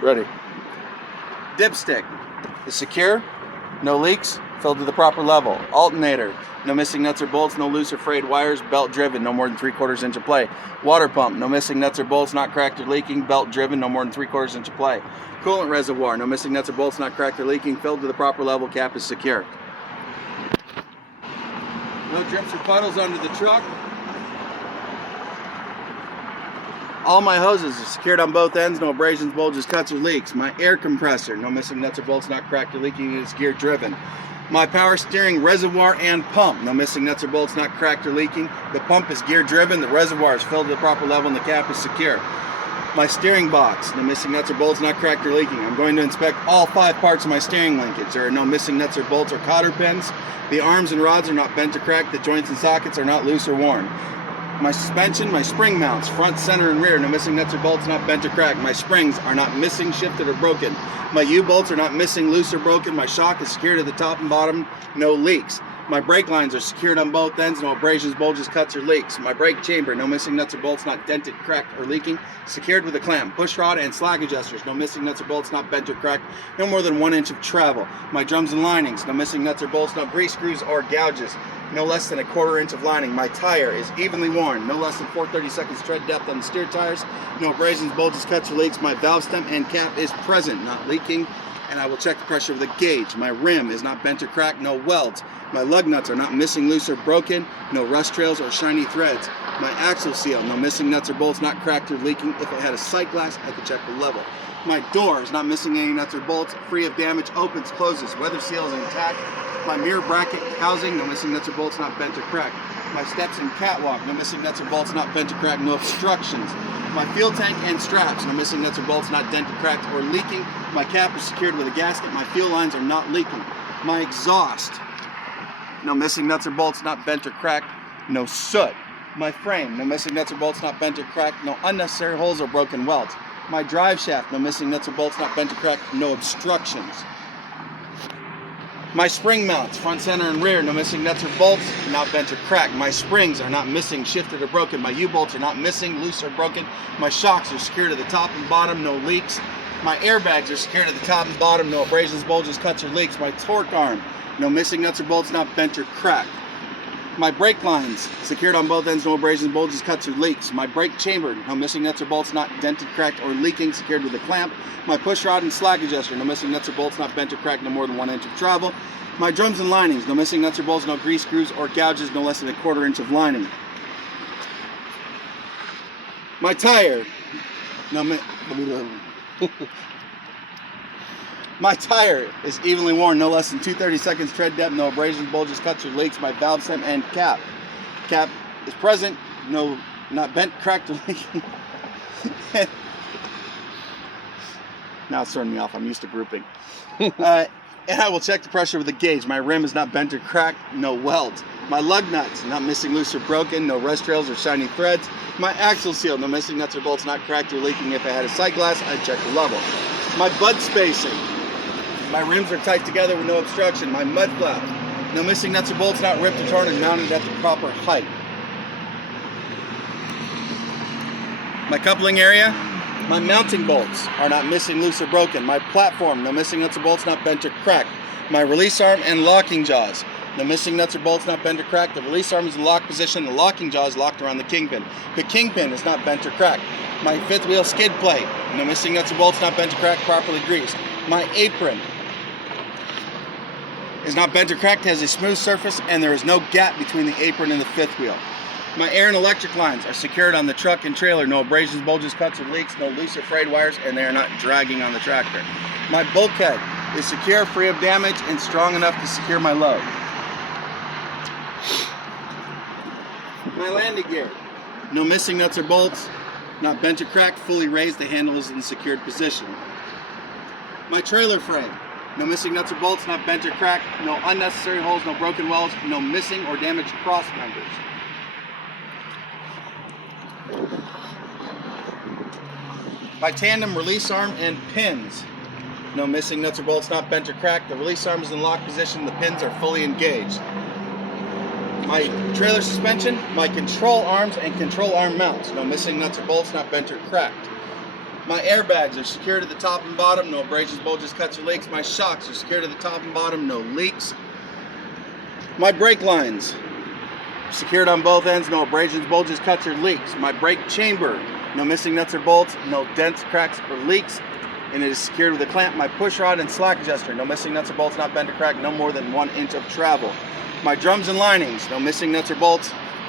Ready. Dipstick is secure, no leaks, filled to the proper level. Alternator, no missing nuts or bolts, no loose or frayed wires, belt driven, no more than 3/4 inch of play. Water pump, no missing nuts or bolts, not cracked or leaking, belt driven, no more than 3/4 inch of play. Coolant reservoir, no missing nuts or bolts, not cracked or leaking, filled to the proper level, cap is secure. No drips or puddles under the truck. All my hoses are secured on both ends, no abrasions, bulges, cuts, or leaks. My air compressor, no missing nuts or bolts, not cracked or leaking, it is gear driven. My power steering reservoir and pump, no missing nuts or bolts, not cracked or leaking. The pump is gear driven, the reservoir is filled to the proper level, and the cap is secure. My steering box, no missing nuts or bolts, not cracked or leaking. I'm going to inspect all 5 parts of my steering linkage. There are no missing nuts or bolts or cotter pins. The arms and rods are not bent or cracked. The joints and sockets are not loose or worn. My suspension, my spring mounts, front, center, and rear, no missing nuts or bolts, not bent or cracked. My springs are not missing, shifted, or broken. My U-bolts are not missing, loose, or broken. My shock is secured to the top and bottom, no leaks. My brake lines are secured on both ends, no abrasions, bulges, cuts, or leaks. My brake chamber, no missing nuts or bolts, not dented, cracked, or leaking, secured with a clamp. Push rod and slack adjusters, no missing nuts or bolts, not bent or cracked, no more than 1 inch of travel. My drums and linings, no missing nuts or bolts, no grease screws or gouges, no less than 1/4 inch of lining. My tire is evenly worn, no less than 4/32 tread depth on the steer tires, no abrasions, bulges, cuts, or leaks. My valve stem and cap is present, not leaking, and I will check the pressure with a gauge. My rim is not bent or cracked, no welds. My lug nuts are not missing, loose, or broken, no rust trails or shiny threads. My axle seal, no missing nuts or bolts, not cracked or leaking. If it had a sight glass, I could check the level. My door is not missing any nuts or bolts, free of damage, opens, closes, weather seal is intact. My mirror bracket housing, no missing nuts or bolts, not bent or cracked. My steps and catwalk, no missing nuts or bolts, not bent or cracked, no obstructions. My fuel tank and straps, no missing nuts or bolts, not dented, cracked, or leaking. My cap is secured with a gasket. My fuel lines are not leaking. My exhaust, no missing nuts or bolts, not bent or cracked, no soot. My frame, no missing nuts or bolts, not bent or cracked, no unnecessary holes or broken welds. My drive shaft, no missing nuts or bolts, not bent or cracked, no obstructions. My spring mounts, front, center, and rear, no missing nuts or bolts, not bent or cracked. My springs are not missing, shifted, or broken. My U-bolts are not missing, loose, or broken. My shocks are secured to the top and bottom, no leaks. My airbags are secured to the top and bottom, no abrasions, bulges, cuts, or leaks. My torque arm, no missing nuts or bolts, not bent or cracked. My brake lines, secured on both ends, no abrasions, bulges, cuts, or leaks. My brake chamber, no missing nuts or bolts, not dented, cracked, or leaking, secured with a clamp. My push rod and slack adjuster, no missing nuts or bolts, not bent or cracked, no more than 1 inch of travel. My drums and linings, no missing nuts or bolts, no grease screws or gouges, no less than 1/4 inch of lining. My tire, my tire is evenly worn, no less than 2/32 tread depth, no abrasions, bulges, cuts, or leaks. My valve stem and cap. Cap is present, no, not bent, cracked, or leaking. Now it's throwing me off, I'm used to grouping. And I will check the pressure with a gauge. My rim is not bent or cracked, no welds. My lug nuts, not missing, loose, or broken, no rust trails or shiny threads. My axle seal, no missing nuts or bolts, not cracked or leaking. If it had a sight glass, I'd check the level. My bud spacing, my rims are tight together with no obstruction. My mud flap, no missing nuts or bolts, not ripped or torn, and mounted at the proper height. My coupling area, my mounting bolts are not missing, loose, or broken. My platform, no missing nuts or bolts, not bent or cracked. My release arm and locking jaws, no missing nuts or bolts, not bent or cracked. The release arm is in lock position. The locking jaw is locked around the kingpin. The kingpin is not bent or cracked. My fifth wheel skid plate, no missing nuts or bolts, not bent or cracked, properly greased. My apron is not bent or cracked, has a smooth surface, and there is no gap between the apron and the fifth wheel. My air and electric lines are secured on the truck and trailer. No abrasions, bulges, cuts, or leaks. No loose or frayed wires, and they are not dragging on the tractor. My bulkhead is secure, free of damage, and strong enough to secure my load. My landing gear, no missing nuts or bolts, not bent or cracked, fully raised. The handle is in secured position. My trailer frame, no missing nuts or bolts, not bent or cracked. No unnecessary holes, no broken welds, no missing or damaged cross members. My tandem release arm and pins, no missing nuts or bolts, not bent or cracked. The release arm is in lock position. The pins are fully engaged. My trailer suspension, my control arms and control arm mounts, no missing nuts or bolts, not bent or cracked. My airbags are secured at the top and bottom, no abrasions, bulges, cuts, or leaks. My shocks are secured at the top and bottom, no leaks. My brake lines secured on both ends, no abrasions, bulges, cuts, or leaks. My brake chamber, no missing nuts or bolts, no dents, cracks, or leaks. And it is secured with a clamp. My push rod and slack adjuster, no missing nuts or bolts, not bent or cracked, no more than 1 inch of travel. My drums and linings, no missing nuts or bolts,